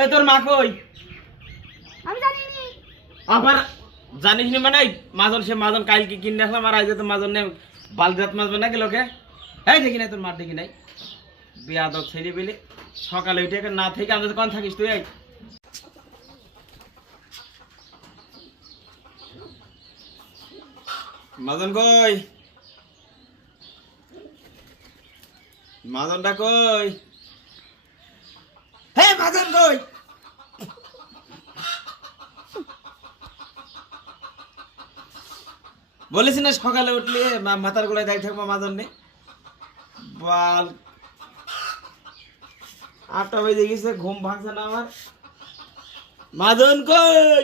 এই তোর মা কই? আমি জানি নি আবার জানিস নি মানে মাজন সে মাজন কালকে কিনে আসলাম আর আজ তো মাজন নে বালদাত মাছবে নাকি লোকে? এই দেখি নাই তোর মার দেখি নাই। বিয়া দত ছেড়ে বেলে সকালে উঠে না থেকে আমাদের কোন থাকিস তুই এই? মাজন কই? মাজনটা কই? হে মাজন কই? বলেছি না, সকালে উঠলে মাথার গোড়ায় দাঁড়িয়ে থাকব মাজন নেই বাল। আটটা বেজে গেছে, ঘুম ভাঙছে না আমার। মাদন কই?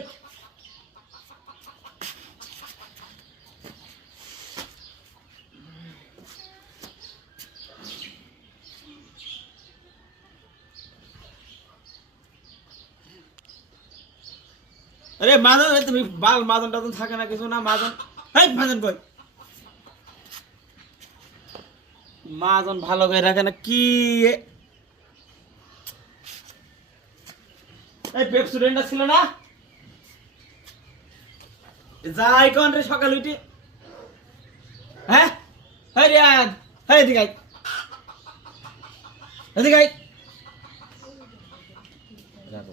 আরে মাদন তুমি বাল মাদন টাদন থাকে না কিছু না মাদন এই মাদন কই মাদন ভালো করে রাখে না, কি? এই পেপ স্টুডেন্টটা ছিল না যাই কোন রে, সকাল উঠে হ্যাঁ হ্যাঁ রিয়াদ হ্যাঁ এদিকে। এদিকে। রাখো।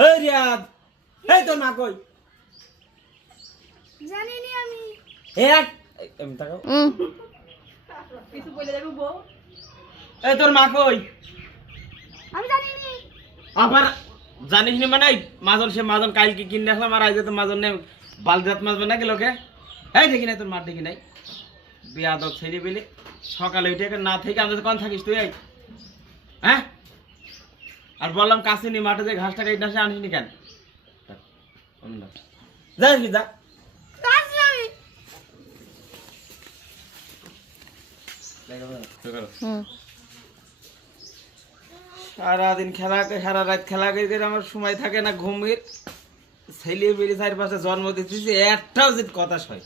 এই রিয়াদ এই তোর মা কই? জানি নি আমি এক এম তাকাও কিছু বলে দেবো বউ? এই তোর মা কই? আমি জানি নি আবার জানিস নি মানে? মাজন সে মাজন কালকে কিনে আসলাম আর আজ তো মাজন নে বালদাত মাছবে নাকি লোকে? এই দেখি নাই তোর মার দেখি নাই। বিয়া দত ছেড়ে বেলে সকালে উঠে এখানে না থেকে আমাদের কোন থাকিস তুই হ্যাঁ? আর বললাম কাছে মাঠে যে ঘাসটা কেটে আসে আনিস নি কেন? অন্য। কি যা। সারাদিন খেলা সারা রাত খেলা করে আমার সময় থাকে না ঘুমের। ছেলে বেরিয়ে চারপাশে জন্ম দিতেছি একটাও যে কথা হয়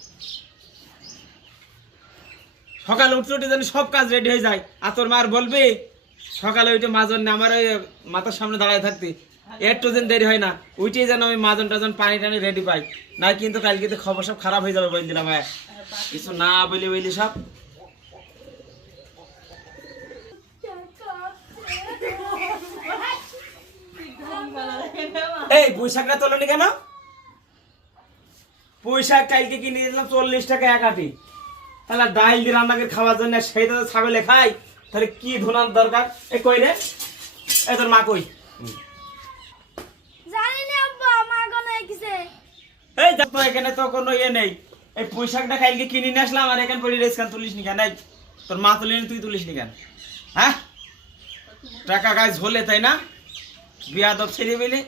সকালে উঠতে উঠে জানি সব কাজ রেডি হয়ে যায়। আর তোর মার বলবে সকালে উঠে মাজন আমার ওই মাথার সামনে দাঁড়ায় থাকতে। একটু দেরি হয় না। উঠে যেন আমি মাজন টাজন পানি টানি রেডি পাই। না কিন্তু কালকে তো খবর সব খারাপ হয়ে যাবে দিলাম, ভাই। কিছু না বলি বলি সব। এই, পুঁইশাকটা তোলনি কেন? পুঁইশাক কালকে কিনে দিয়েছিলাম চল্লিশ টাকা এক তাহলে ডাইল দিয়ে রান্না করে খাওয়ার জন্য সেইটা ছাগলে খাই তাহলে কি ধোনার দরকার? এ কই রে? এ তোর মা কই? জানি নি আব্বা আমার কোনো কিসে। এই দেখ তো এখানে তো কোনো ইয়ে নেই। এই পুঁইশাকটা কালকে কিনে নিয়ে আসলাম আর এখানে পড়ে রেস কেন তুলিস নি কেন? এই তোর মা তুলিনি তুই তুলিস নি কেন? হ্যাঁ? টাকা গাছ ঝোলে তাই না? বিয়াদব ছেড়ে বেলে